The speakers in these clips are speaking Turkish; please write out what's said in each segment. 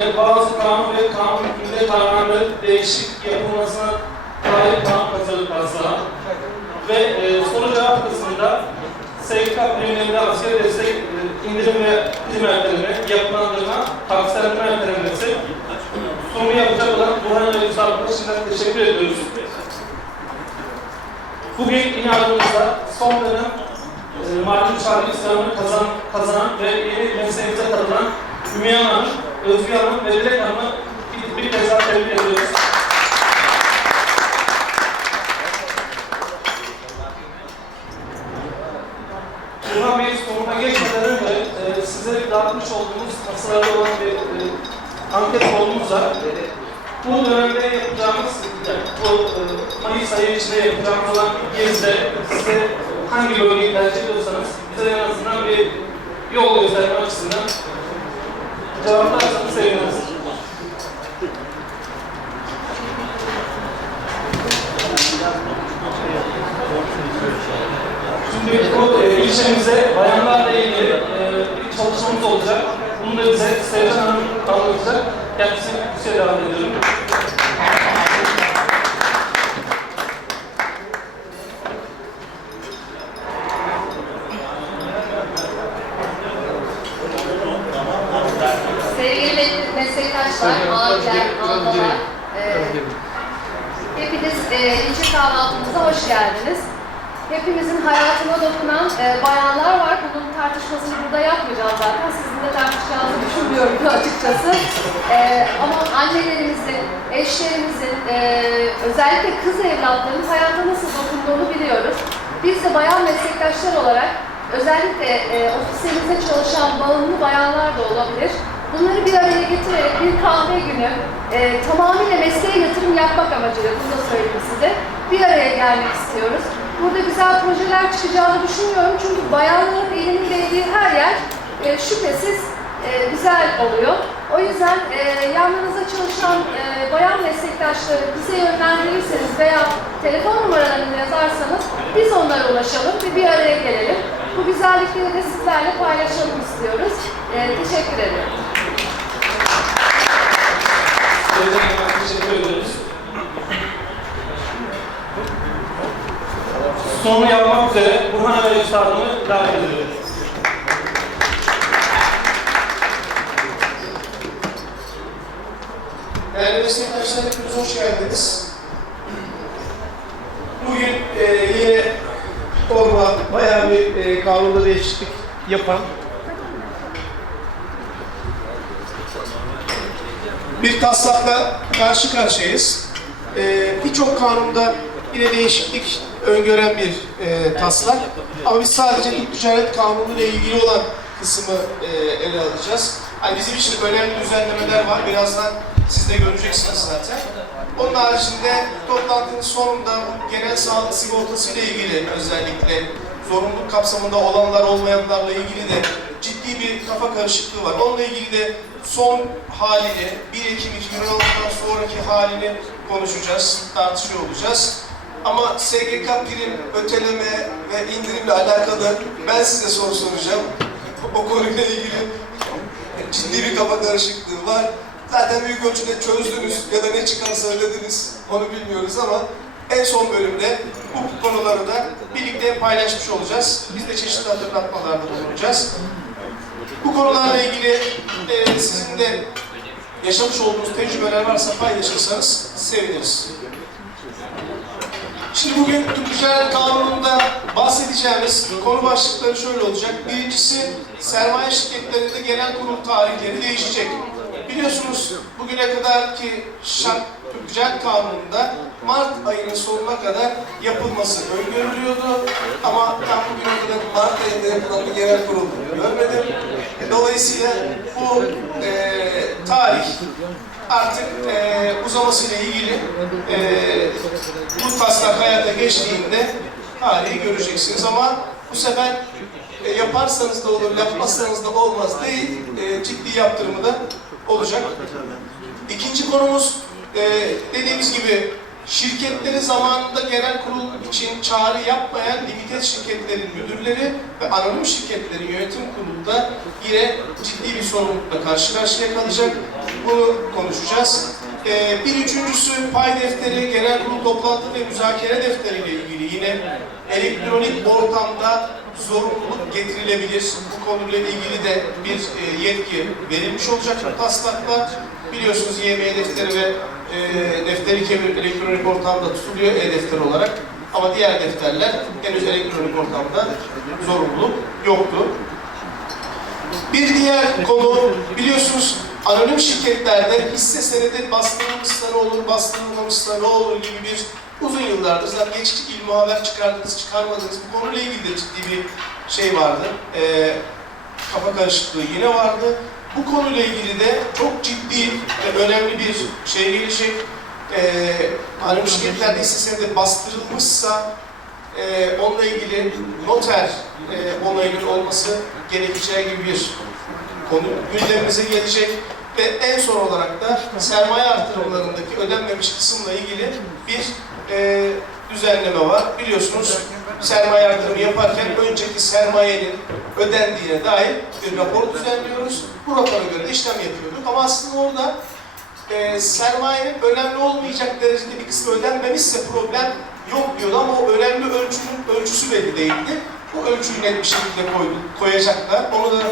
bazı kanun ve kanun hükmünde kararları değişik yapılmasına dair kanun taslağı ve e, soru cevap kısmında SGK primlerinde askeri destek e, indirim ve prim erteleme, yapılandırma, taksitlendirme ertelenmesi sunumu yapacak olan Burhan ve Yusuf arkadaşına teşekkür ediyoruz. Bugün aramızda son dönem e, mali müşavir İslam'ı kazan, kazanan ve yeni mesleğimize katılan Ümiye Hanım, Özgür Hanım ve Dilek Hanım'ı bir, bir kez daha tebrik ediyoruz. Burhan Bey sonuna geçmeden önce e, size dağıtmış olduğumuz masalarda olan bir e, anket sorumuz var. Bu dönemde yapacağımız, yani bu e, Mayıs ayı içinde yapacağımız olan gezide size hangi bölgeyi tercih ediyorsanız bize en azından bir yol gösterme açısından cevaplarsanız seviniriz. Şimdi bu e, ilçemize bayanlarla ilgili e, bir çalışmamız olacak. Bunu da bize Sevcan Hanım anlatacak. Kendisini bir devam ediyorum. Sevgili me- meslektaşlar, abiler, ablalar, e, hepiniz e, ilçe kahvaltımıza hoş geldiniz. Hepimizin hayatına dokunan e, bayanlar var. Bunun tartışmasını burada yapmayacağım zaten. Sizin de tartışacağınızı düşünmüyorum açıkçası. E, ama annelerimizin, eşlerimizin, e, özellikle kız evlatlarının hayata nasıl dokunduğunu biliyoruz. Biz de bayan meslektaşlar olarak özellikle e, ofisimizde çalışan bağımlı bayanlar da olabilir. Bunları bir araya getirerek bir kahve günü e, tamamıyla mesleğe yatırım yapmak amacıyla bunu da söyleyeyim size. Bir araya gelmek istiyoruz. Burada güzel projeler çıkacağını düşünüyorum çünkü bayanların elinin değdiği her yer e, şüphesiz e, güzel oluyor. O yüzden e, yanınızda çalışan e, bayan meslektaşları bize yönlendirirseniz veya telefon numaralarını yazarsanız biz onlara ulaşalım ve bir araya gelelim. Bu güzellikleri de sizlerle paylaşalım istiyoruz. E, teşekkür ederim. Teşekkür ediyoruz. Sonu yapmak üzere Burhan Yusuf Hanım'ı davet ediyoruz. Değerli meslektaşlar hepiniz hoş geldiniz. Bugün e, yine orman bayağı bir e, kanunda değişiklik yapan bir taslakla karşı karşıyayız. E, Birçok kanunda yine değişiklik öngören bir e, taslak. Ama biz sadece Türk Ticaret Kanunu ile ilgili olan kısmı e, ele alacağız. Hani bizim için önemli düzenlemeler var. Birazdan siz de göreceksiniz zaten. Onun haricinde toplantının sonunda genel sağlık sigortası ile ilgili özellikle zorunluluk kapsamında olanlar olmayanlarla ilgili de bir kafa karışıklığı var. Onunla ilgili de son halini, 1 Ekim 2016'dan sonraki halini konuşacağız, tartışıyor olacağız. Ama SGK prim, öteleme ve indirimle alakalı ben size soru soracağım. O konuyla ilgili ciddi bir kafa karışıklığı var. Zaten büyük ölçüde çözdünüz ya da ne çıkan söylediniz onu bilmiyoruz ama en son bölümde bu konuları da birlikte paylaşmış olacağız. Biz de çeşitli hatırlatmalarda bulunacağız. Konularla ilgili e, sizin de yaşamış olduğunuz tecrübeler varsa paylaşırsanız seviniriz. Şimdi bugün Türk Ticaret Kanunu'nda bahsedeceğimiz konu başlıkları şöyle olacak. Birincisi sermaye şirketlerinde genel kurul tarihleri değişecek. Biliyorsunuz bugüne kadar ki şart Türk Ticaret Kanunu'nda Mart ayının sonuna kadar yapılması öngörülüyordu. Ama tam bugüne kadar Mart ayında yapılan bir genel kurul görmedim. Dolayısıyla bu eee tarih artık eee uzamasıyla ilgili eee bu taslak hayata geçtiğinde tarihi göreceksiniz ama bu sefer e, yaparsanız da olur, yapmazsanız da olmaz değil, e, ciddi yaptırımı da olacak. İkinci konumuz e, dediğimiz gibi şirketleri zamanında genel kurul için çağrı yapmayan limited şirketlerin müdürleri ve anonim şirketlerin yönetim kurulu da yine ciddi bir sorumlulukla karşı karşıya kalacak. bunu konuşacağız. Ee, bir üçüncüsü pay defteri, genel kurul toplantı ve müzakere defteri ile ilgili yine elektronik ortamda zorunluluk getirilebilir. Bu konuyla ilgili de bir e, yetki verilmiş olacak bu taslakla. Biliyorsunuz YM defteri ve e, defteri kemir elektronik ortamda tutuluyor e-defter olarak. Ama diğer defterler henüz elektronik ortamda zorunluluk yoktu. Bir diğer konu biliyorsunuz anonim şirketlerde hisse senedi bastırılmışsa ne olur, bastırılmamışsa ne olur gibi bir uzun yıllardır zaten geçici ilmi haber çıkardınız, çıkarmadınız. Bu konuyla ilgili de ciddi bir şey vardı. Ee, kafa karışıklığı yine vardı. Bu konuyla ilgili de çok ciddi ve önemli bir şey gelecek. Anonim şirketlerde hisse senedi bastırılmışsa e, onunla ilgili noter e, onayının olması gerekeceği gibi bir konu gündemimize gelecek ve en son olarak da sermaye artırımlarındaki ödenmemiş kısımla ilgili bir e, düzenleme var. Biliyorsunuz sermaye artırımı yaparken önceki sermayenin ödendiğine dair bir rapor düzenliyoruz. Bu rapora göre işlem yapıyorduk ama aslında orada e, sermayenin önemli olmayacak derecede bir kısmı ödenmemişse problem yok diyordu ama o önemli ölçünün ölçüsü belli değildi. Bu ölçüyü net bir şekilde koydu, koyacaklar. Onu da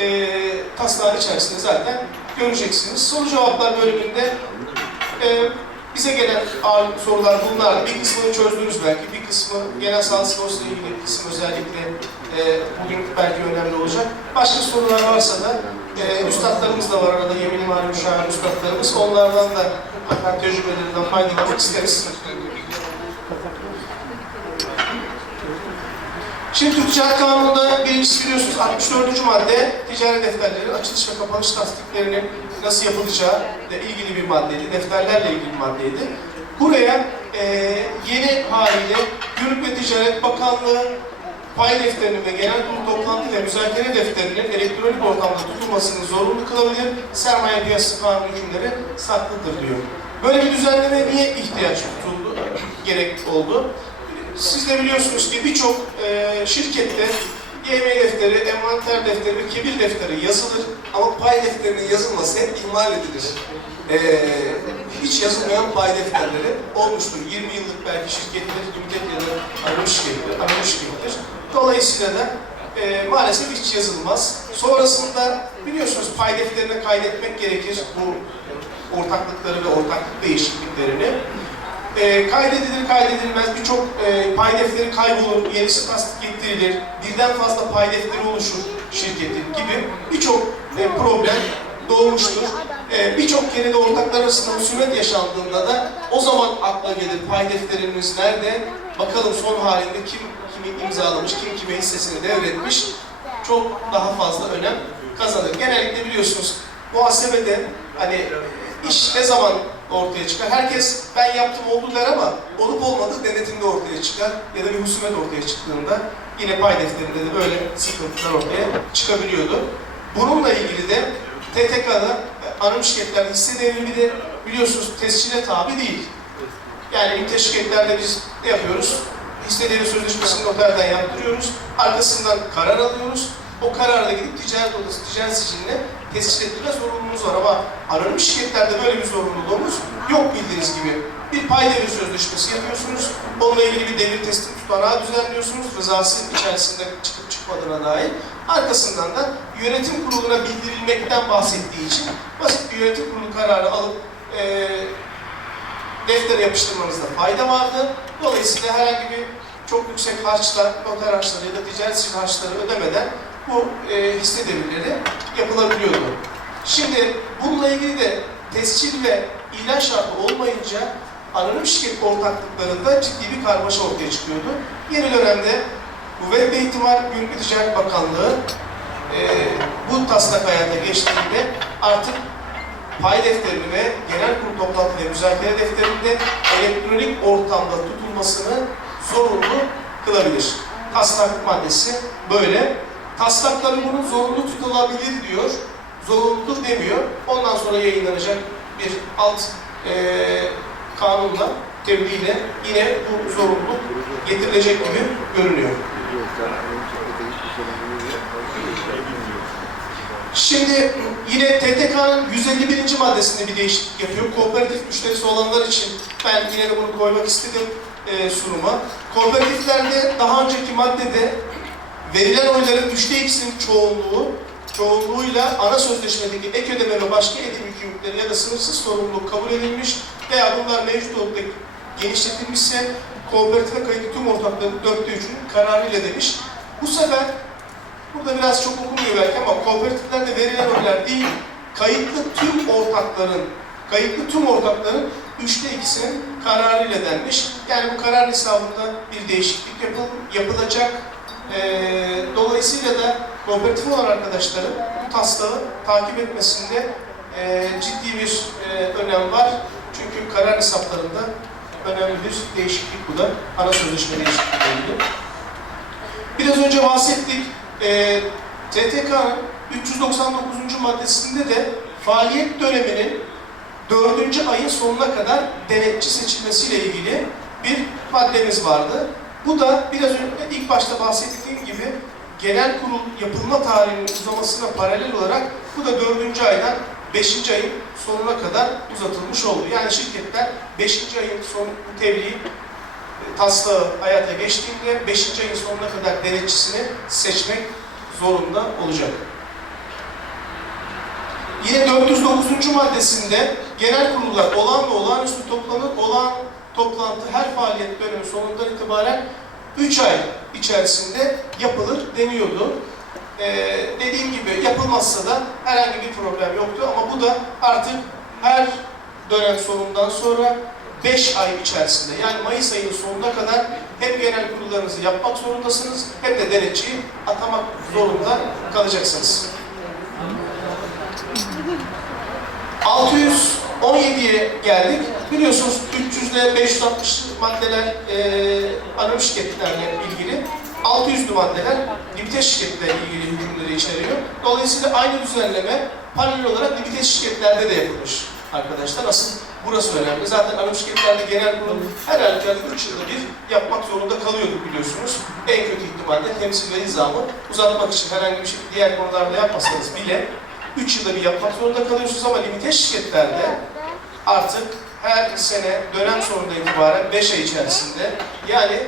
e, taslağın içerisinde zaten göreceksiniz. Soru cevaplar bölümünde e, bize gelen sorular bunlar. Bir kısmını çözdünüz belki, bir kısmı genel sağlık sigortası ile ilgili bir kısım özellikle e, bugün belki önemli olacak. Başka sorular varsa da e, üstadlarımız da var arada yemin malum şair üstadlarımız. Onlardan da tecrübelerinden faydalanmak isteriz. Şimdi Türk Ticaret Kanunu'nda birincisi biliyorsunuz 64. madde ticaret defterleri açılış ve kapanış tasdiklerinin nasıl yapılacağı ile ilgili bir maddeydi. Defterlerle ilgili bir maddeydi. Buraya e, yeni haliyle Gümrük ve Ticaret Bakanlığı pay defterinin ve genel kurul toplantı ve müzakere defterinin elektronik ortamda tutulmasını zorunlu kılabilir. Sermaye piyasası kanunu hükümleri saklıdır diyor. Böyle bir düzenleme niye ihtiyaç tutuldu, gerek oldu? Siz de biliyorsunuz ki birçok e, şirkette YM defteri, envanter defteri ve kebir defteri yazılır ama pay defterinin yazılması hep ihmal edilir. E, hiç yazılmayan pay defterleri olmuştur. 20 yıllık belki şirketler, limited ya da anonim şirketler, anonim şirketler. Dolayısıyla da e, maalesef hiç yazılmaz. Sonrasında biliyorsunuz pay defterine kaydetmek gerekir bu ortaklıkları ve ortaklık değişikliklerini. E, kaydedilir kaydedilmez birçok e, pay defteri kaybolur, yenisi tasdik ettirilir, birden fazla pay defteri oluşur şirketin gibi birçok e, problem doğmuştur. E, birçok kere de ortaklar arasında husumet yaşandığında da o zaman akla gelir pay defterimiz nerede, bakalım son halinde kim kimi imzalamış, kim kime hissesini devretmiş çok daha fazla önem kazanır. Genellikle biliyorsunuz muhasebede hani iş ne zaman ortaya çıkar? Herkes ben yaptım oldu der ama olup olmadığı denetimde ortaya çıkar ya da bir husumet ortaya çıktığında yine pay defterinde de böyle sıkıntılar ortaya çıkabiliyordu. Bununla ilgili de TTK'da anonim şirketler hisse devrimi de biliyorsunuz tescile tabi değil. Yani ilk şirketlerde biz ne yapıyoruz? Hisse devri sözleşmesini noterden yaptırıyoruz. Arkasından karar alıyoruz. O kararla gidip ticaret odası, ticaret siciline tescil ettirme sorumluluğumuz var ama anonim şirketlerde böyle bir zorunluluğumuz yok bildiğiniz gibi. Bir pay devir sözleşmesi yapıyorsunuz. Onunla ilgili bir devir teslim tutanağı düzenliyorsunuz. Rızası içerisinde çıkıp çıkmadığına dair. Arkasından da yönetim kuruluna bildirilmekten bahsettiği için basit bir yönetim kurulu kararı alıp eee deftere yapıştırmanızda fayda vardı. Dolayısıyla herhangi bir çok yüksek harçlar, noter harçları ya da ticaret harçları ödemeden bu e, hisse devirleri yapılabiliyordu. Şimdi bununla ilgili de tescil ve ilan şartı olmayınca anonim şirket ortaklıklarında ciddi bir karmaşa ortaya çıkıyordu. Yeni dönemde Kuvvet ve İhtimal Gümrük Ticaret Bakanlığı e, bu taslak hayata geçtiğinde artık pay defterini ve genel kurul toplantı ve müzakere defterinde elektronik ortamda tutulmasını zorunlu kılabilir. Taslak maddesi böyle. Taslakları bunun zorunlu tutulabilir diyor. Zorunludur demiyor. Ondan sonra yayınlanacak bir alt eee kanunla, tebliğle yine bu zorunluluk getirilecek gibi görünüyor. Şimdi yine TTK'nın 151. maddesinde bir değişiklik yapıyor. Kooperatif müşterisi olanlar için ben yine de bunu koymak istedim e, sunuma. Kooperatiflerde daha önceki maddede verilen oyların üçte ikisinin çoğunluğu, çoğunluğuyla ana sözleşmedeki ek ödeme ve başka edim yükümlülükleri ya da sınırsız sorumluluk kabul edilmiş veya bunlar mevcut olup genişletilmişse kooperatife kayıtlı tüm ortakların dörtte üçünün kararıyla demiş. Bu sefer Burada biraz çok okumuyor belki ama kooperatiflerde verilen oylar değil, kayıtlı tüm ortakların, kayıtlı tüm ortakların üçte ikisinin kararıyla denmiş. Yani bu karar hesabında bir değişiklik yapıl- yapılacak. Ee, dolayısıyla da kooperatif olan arkadaşların bu taslağı takip etmesinde e, ciddi bir e, önem var. Çünkü karar hesaplarında önemli bir değişiklik bu da. Ana sözleşme değişikliği ilgili. Biraz önce bahsettik. E, TTK'nın 399. maddesinde de faaliyet döneminin 4. ayın sonuna kadar denetçi seçilmesiyle ilgili bir maddemiz vardı. Bu da biraz önce ilk başta bahsettiğim gibi genel kurul yapılma tarihinin uzamasına paralel olarak bu da 4. aydan 5. ayın sonuna kadar uzatılmış oldu. Yani şirketler 5. ayın son bu tebliği e, taslağı hayata geçtiğinde 5. ayın sonuna kadar denetçisini seçmek zorunda olacak. Yine 409. maddesinde genel kurullar olağan ve olağanüstü toplanır. Olağan toplantı her faaliyet dönemi sonundan itibaren 3 ay içerisinde yapılır deniyordu. Ee, dediğim gibi yapılmazsa da herhangi bir problem yoktu ama bu da artık her dönem sonundan sonra 5 ay içerisinde yani Mayıs ayının sonuna kadar hem genel kurullarınızı yapmak zorundasınız hem de denetçiyi atamak zorunda kalacaksınız. 617'ye geldik. Biliyorsunuz 300 ile 560 maddeler e, anonim şirketlerle ilgili. 600'lü maddeler limite şirketlerle ilgili hükümleri içeriyor. Dolayısıyla aynı düzenleme paralel olarak limite şirketlerde de yapılmış arkadaşlar. Asıl burası önemli. Zaten anonim şirketlerde genel kurul her halükarda 3 yılda bir yapmak zorunda kalıyorduk biliyorsunuz. En kötü ihtimalle temsil ve nizamı uzatmak için herhangi bir şey diğer konularda yapmasanız bile 3 yılda bir yapmak zorunda kalıyorsunuz ama limite şirketlerde artık her sene dönem sonunda itibaren 5 ay içerisinde yani